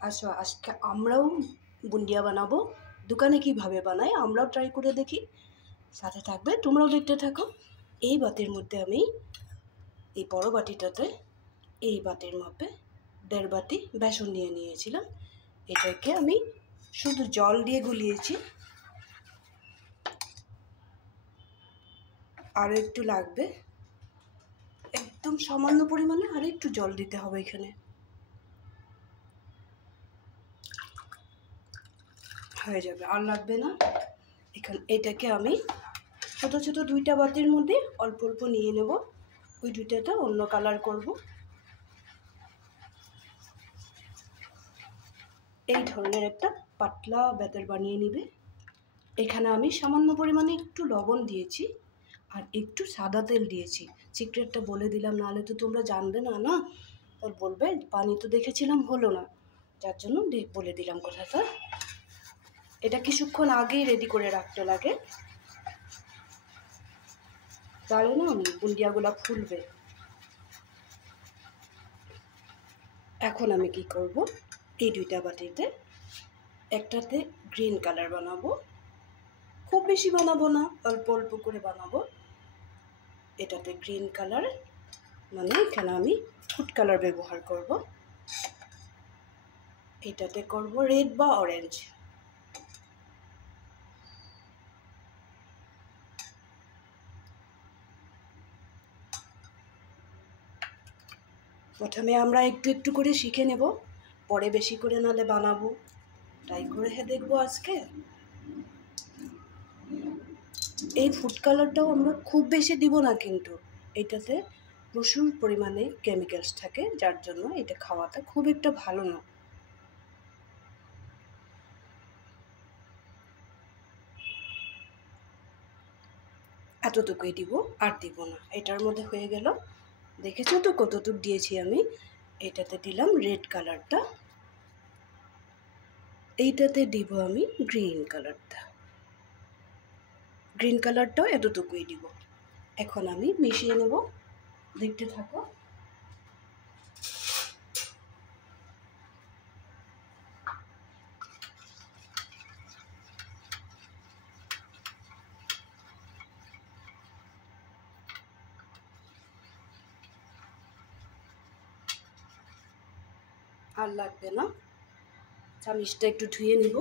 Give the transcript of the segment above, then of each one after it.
আসো আজকে আমরাও বুন্দিয়া বানাবো। দোকানে কিভাবে বানায় আমরাও ট্রাই করে দেখি। সাথে থাকবে, তোমরাও দেখতে থাকো। এই বাটির মধ্যে আমি এই বড় বাটিটাতে এই বাটির মাপে 1.5 বাটি বেসন নিয়ে নিয়েছিলাম। এটাকে আমি শুধু জল দিয়ে গুলিয়েছি। আরও একটু লাগবে, একদম সামান্য পরিমাণে আর একটু জল দিতে হবে এখানে। হয়ে যাবে, আর লাগবে না। এটাকে আমি ছোট ছোট 2টা বাটির মধ্যে অল্প অল্প নিয়ে নেব। ওই 2টাতে অন্য কালার করব। এই ধরনের একটা পাতলা ব্যাটার বানিয়ে নিবে। এখানে আমি সামান্য পরিমাণে একটু লবণ দিয়েছি আর একটু সাদা তেল দিয়েছি। সিক্রেটটা বলে দিলাম, নাহলে তো তোমরা জানবে না, না আর বলবে পানি তো দেখেছিলাম হলো না, যার জন্য বলে দিলাম কথাটা। এটা কিছুক্ষণ আগেই রেডি করে রাখতে লাগে, তাহলে না বুন্দিয়াগুলো ফুলবে। এখন আমি কি করব, এই 2টা বাটিতে একটাতে গ্রিন কালার বানাবো। খুব বেশি বানাবো না, অল্প অল্প করে বানাবো। এটাতে গ্রিন কালার মানে এখানে আমি ফুড কালার ব্যবহার করব। এটাতে করব রেড বা অরেঞ্জ। প্রথমে আমরা একটু একটু করে শিখে নেব, পরে বেশি করে নালে বানাবো। ট্রাই করে দেখবো আজকে। এই ফুড কালারটাও আমরা খুব বেশি দিব না, কিন্তু এটাতে প্রচুর পরিমাণে কেমিক্যালস থাকে, যার জন্য এটা খাওয়াটা খুব একটা ভালো না। এতটুকুই দিব, আর দিব না। এটার মধ্যে হয়ে গেল। দেখেছো তো কতটুকু দিয়েছি আমি। এটাতে দিলাম রেড কালারটা, এইটাতে দিব আমি গ্রিন কালারটা। গ্রিন কালারটাও এতটুকুই দিব। এখন আমি মিশিয়ে নেব, দেখতে থাকো। আর লাগবে না, চামিচটা একটু ধুয়ে নেব,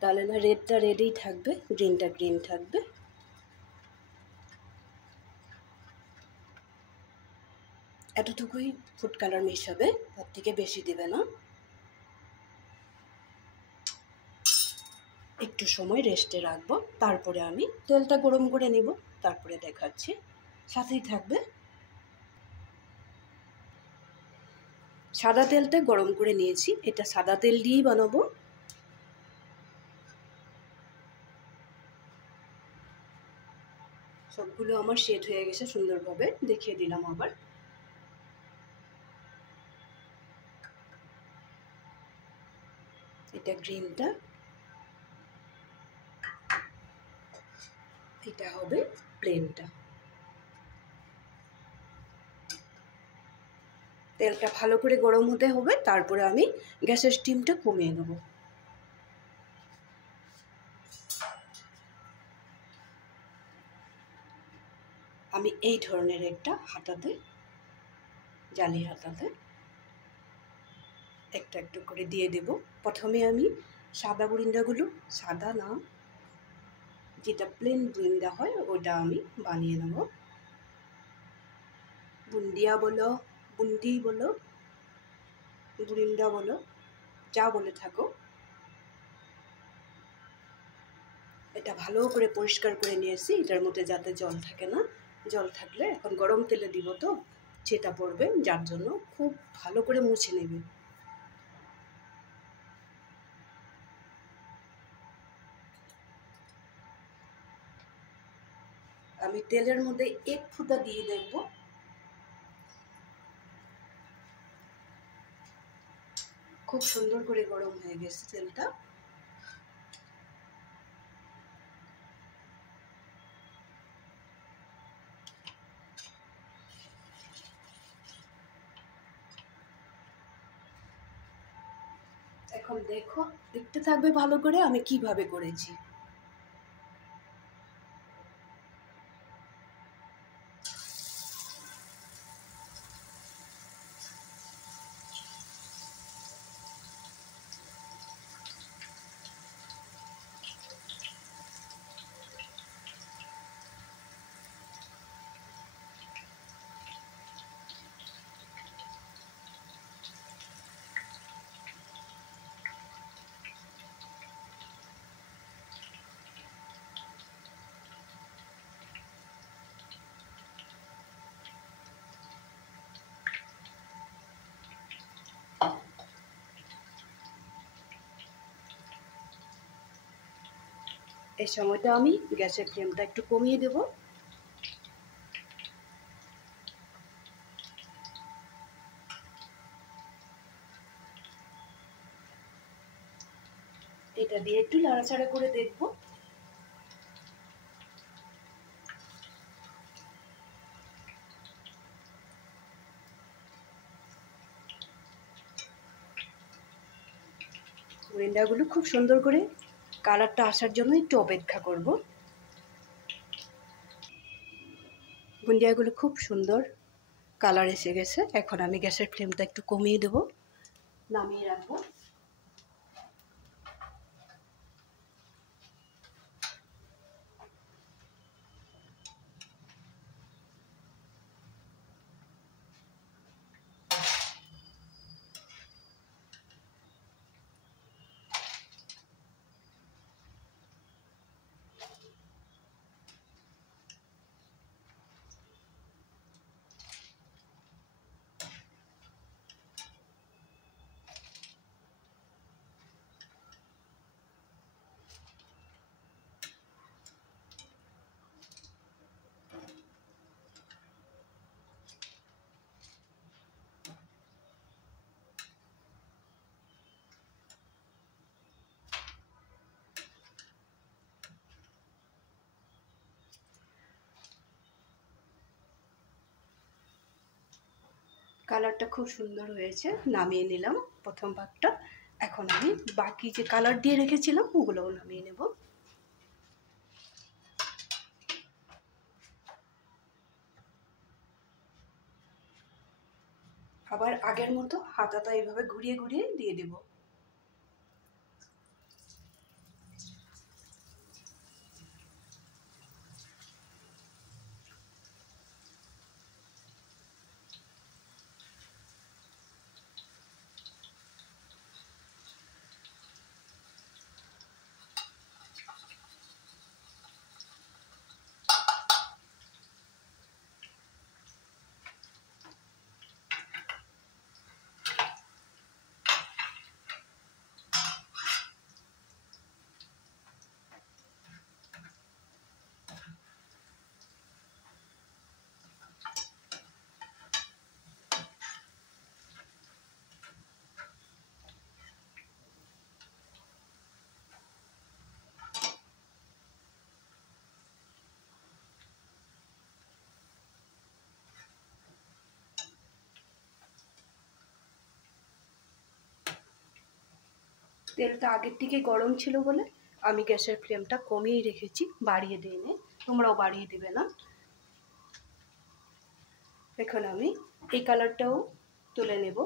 তাহলে না রেডটা রেডই থাকবে, গ্রিনটা গ্রিন থাকবে। এতটুকুই ফুড কালার মেশাবে, তার থেকে বেশি দেবে না। একটু সময় রেস্টে রাখবো, তারপরে আমি তেলটা গরম করে নেব, তারপরে দেখাচ্ছি, সাথেই থাকবে। সাদা তেলটা গরম করে নিয়েছি, এটা সাদা তেল দিয়েই বানাবো। সবগুলো আমার সেট হয়ে গেছে সুন্দরভাবে, দেখিয়ে দিলাম আবার। এটা গ্রিনটা, এটা হবে প্লেনটা। তেলটা ভালো করে গরম হতে হবে, তারপরে আমি গ্যাসের স্টিমটা কমিয়ে দেবো। আমি এই ধরনের একটা হাতাতে, জালি হাতাতে একটা একটু করে দিয়ে দেব। প্রথমে আমি সাদা বুরিন্দাগুলো, সাদা না যেটা প্লেন বুরিন্দা হয় ওটা আমি বানিয়ে নেব। বুন্দিয়া বলো, বুন্দি বলো, বুরিন্দা বলো, যা বলে থাকো। এটা ভালো করে পরিষ্কার করে নিয়েছি, এটার মধ্যে যাতে জল থাকে না। জল থাকলে এখন গরম তেলে দিব তো সেটা পড়বে, যার জন্য খুব ভালো করে মুছে নেবে। আমি তেলের মধ্যে এক ফুটা দিয়ে দেখব। খুব সুন্দর করে গরম হয়ে গেছে তেলটা। এখন দেখো, দেখতে থাকবে ভালো করে আমি কিভাবে করেছি। এই সময়টা আমি গ্যাসের ফ্লেমটা একটু কমিয়ে দেব। এটা দিয়ে একটু নাড়াচাড়া করে দেখব। মরিন্ডাগুলো খুব সুন্দর করে কালারটা আসার জন্য একটু অপেক্ষা করব। বুন্দিয়াগুলো খুব সুন্দর কালার এসে গেছে। এখন আমি গ্যাসের ফ্লেমটা একটু কমিয়ে দেব, নামিয়ে রাখবো। কালারটা খুব সুন্দর হয়েছে, নামিয়ে নিলাম প্রথম ভাগটা। এখন আমি বাকি যে কালার দিয়ে রেখেছিলাম ওগুলোও নামিয়ে নেব। আবার আগের মতো হাতাটা এইভাবে ঘুরিয়ে ঘুরিয়ে দিয়ে দেব। তেলটা আগের থেকে গরম ছিল বলে আমি গ্যাসের ফ্লেমটা কমিয়ে রেখেছি, বাড়িয়ে দিইনি। তোমরাও বাড়িয়ে দিবে না। এখন আমি এই কালারটাও তুলে নেব।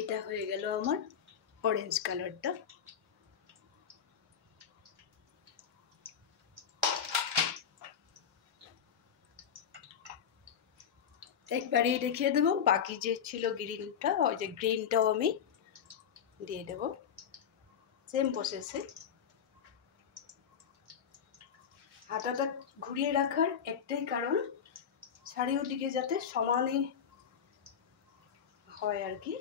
এটা হয়ে গেল আমার অরেঞ্জ কালারটা। একবারই দেখিয়ে দেবো, বাকি যে ছিল গ্রিনটা, ওই যে গ্রিনটাও আমি দিয়ে দেব সেম প্রসেসে। হাতাটা ঘুরিয়ে রাখার একটাই কারণ, চারিওদিকে যাতে সমানই হয় আর কি,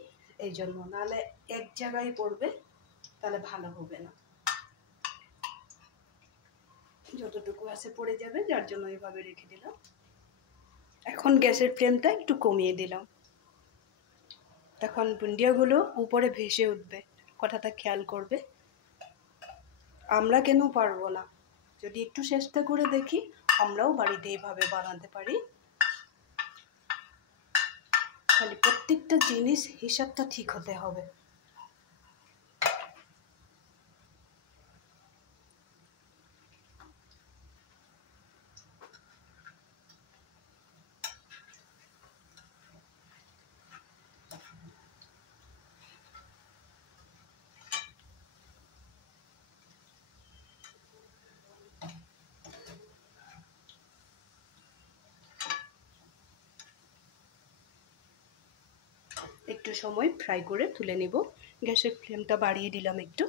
এই জন্য, নাহলে এক জায়গায় পড়বে, তাহলে ভালো হবে না, যতটুকু আছে পড়ে যাবে, যার জন্য এইভাবে রেখে দিলাম। এখন গ্যাসের ফ্লেমটা একটু কমিয়ে দিলাম। তখন বুন্দিয়াগুলো উপরে ভেসে উঠবে, কথাটা খেয়াল করবে। আমরা কেন পারবো না? যদি একটু চেষ্টা করে দেখি, আমরাও বাড়িতে এইভাবে বানাতে পারি। খালি প্রত্যেকটা জিনিস হিসাবটা ঠিক হতে হবে। একটু সময় ফ্রাই করে তুলে নিব। গ্যাসের ফ্লেমটা বাড়িয়ে দিলাম একটু।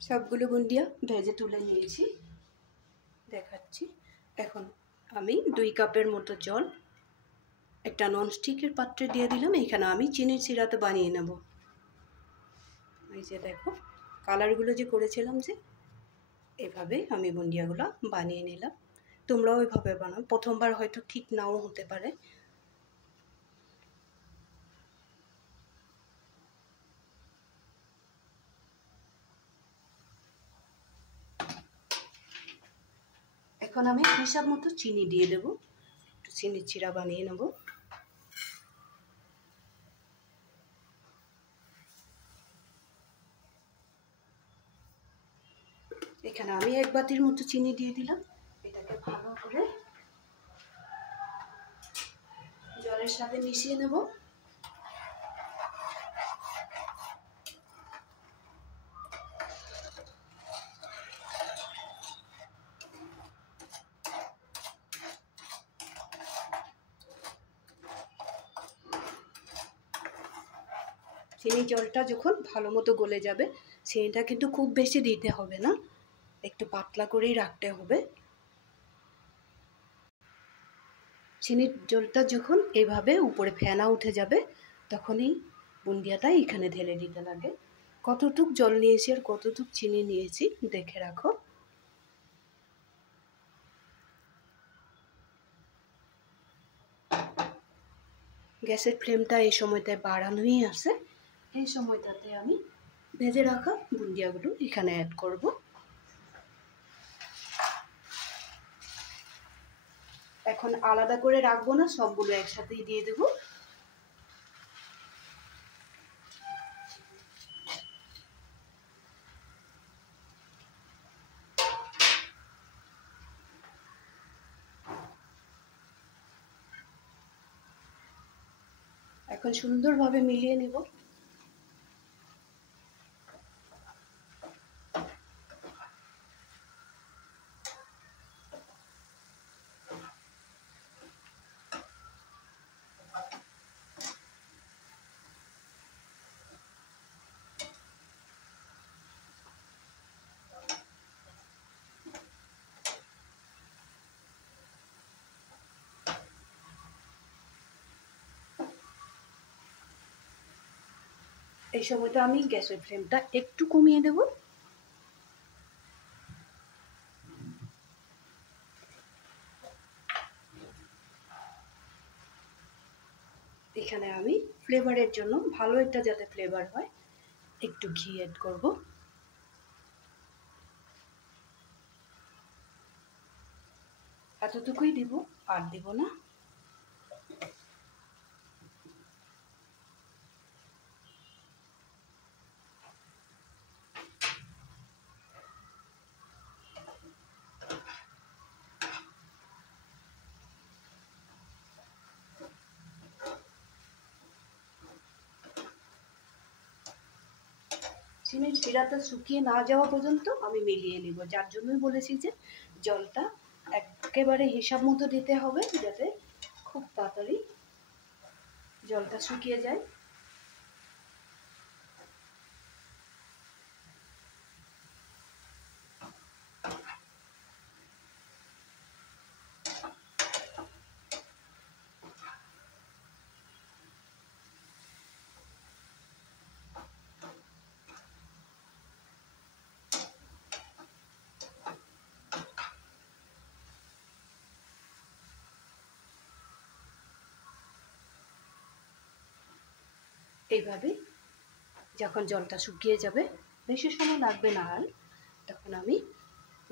সবগুলো বুন্দিয়া ভেজে তুলে নিয়েছি, দেখাচ্ছি। এখন আমি 2 কাপের মতো জল একটা ননস্টিকের পাত্রে দিয়ে দিলাম। এখানে আমি চিনির সিরাতে বানিয়ে নেব। এই যে দেখো, কালারগুলো যে করেছিলাম, যে এভাবে আমি বুন্দিয়াগুলো বানিয়ে নিলাম। তোমরাও ওইভাবে বানাও, প্রথমবার হয়তো ঠিক নাও হতে পারে। এখন আমি হিসাব মতো চিনি দিয়ে দেবো, একটু চিনির চিরা বানিয়ে নেব। এখানে আমি 1 বাটির মতো চিনি দিয়ে দিলাম। এটাকে ভালো করে জলের সাথে মিশিয়ে নেব। চিনি জলটা যখন ভালো মতো গলে যাবে, চিনিটা কিন্তু খুব বেশি দিতে হবে না, একটু পাতলা করেই রাখতে হবে। চিনির জলটা যখন এভাবে উপরে ফেনা উঠে যাবে, তখনই বুন্দিয়াটা এখানে ঢেলে দিতে লাগে। কতটুক জল নিয়েছি আর কতটুক চিনি নিয়েছি দেখে রাখো। গ্যাসের ফ্লেমটা এই সময়টায় বাড়ানোই আছে। এই সময়টাতে আমি ভেজে রাখা বুন্দিয়াগুলো এখানে অ্যাড করব। এখন আলাদা করে রাখবো না, সবগুলো একসাথেই দিয়ে দেবো। এখন সুন্দরভাবে মিলিয়ে নেব। এই সময়টা আমি গ্যাসের ফ্লেমটা একটু কমিয়ে দেব। এখানে আমি ফ্লেভারের জন্য, ভালো একটা যাতে ফ্লেভার হয়, একটু ঘি অ্যাড করব। এতটুকুই দিব, আর দিব না। চিনির শিরাটা শুকিয়ে না যাওয়া পর্যন্ত আমি মিলিয়ে নিব, যার জন্যই বলেছি যে জলটা একেবারে হিসাব মতো দিতে হবে, যাতে খুব তাড়াতাড়ি জলটা শুকিয়ে যায়। এইভাবে যখন জলটা শুকিয়ে যাবে, বেশি সময় লাগবে না আর, তখন আমি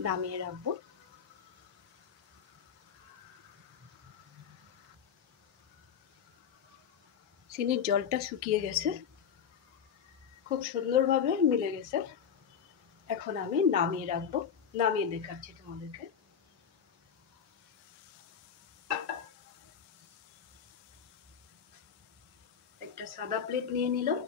নামিয়ে রাখবো। চিনির জলটা শুকিয়ে গেছে, খুব সুন্দরভাবে মিলে গেছে। এখন আমি নামিয়ে রাখবো, নামিয়ে দেখাচ্ছি তোমাদেরকে। একটা সাদা প্লেট নিয়ে নিলাম।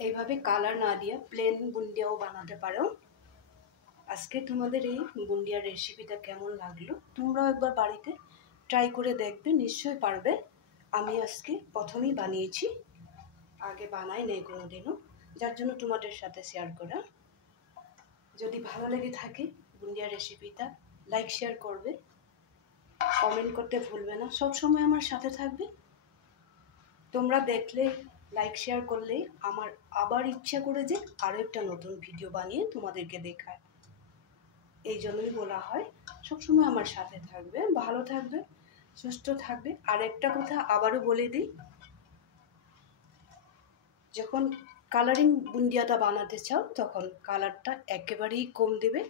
এইভাবে কালার না দিয়ে প্লেন বুন্দিয়াও বানাতে পারো। আজকে তোমাদের এই বুন্দিয়ার রেসিপিটা কেমন লাগলো, তোমরাও একবার বাড়িতে ট্রাই করে দেখবে, নিশ্চয়ই পারবে। আমি আজকে প্রথমেই বানিয়েছি, আগে বানাই নেই কোনোদিনও, যার জন্য তোমাদের সাথে শেয়ার করা। যদি ভালো লেগে থাকে বুন্দিয়ার রেসিপিটা, লাইক শেয়ার করবে, কমেন্ট করতে ভুলবে না, সবসময় আমার সাথে থাকবে। তোমরা দেখলে, লাইক শেয়ার করলে আমার আবার ইচ্ছা করে যে আরও একটা নতুন ভিডিও বানিয়ে তোমাদেরকে দেখায়। এই জন্যই বলা হয় সবসময় আমার সাথে থাকবে, ভালো থাকবে, সুস্থ থাকবে। আর একটা কথা আবারও বলে দিই, যখন কালারিং বুন্দিয়াটা বানাতে চাও তখন কালারটা একেবারেই কম দেবে।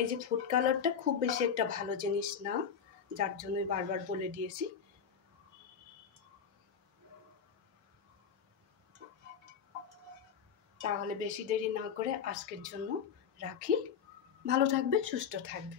এই যে ফুড কালারটা খুব বেশি একটা ভালো জিনিস না, যার জন্যই বারবার বলে দিয়েছি। তাহলে বেশি দেরি না করে আজকের জন্য রাখি। ভালো থাকবে, সুস্থ থাকবে।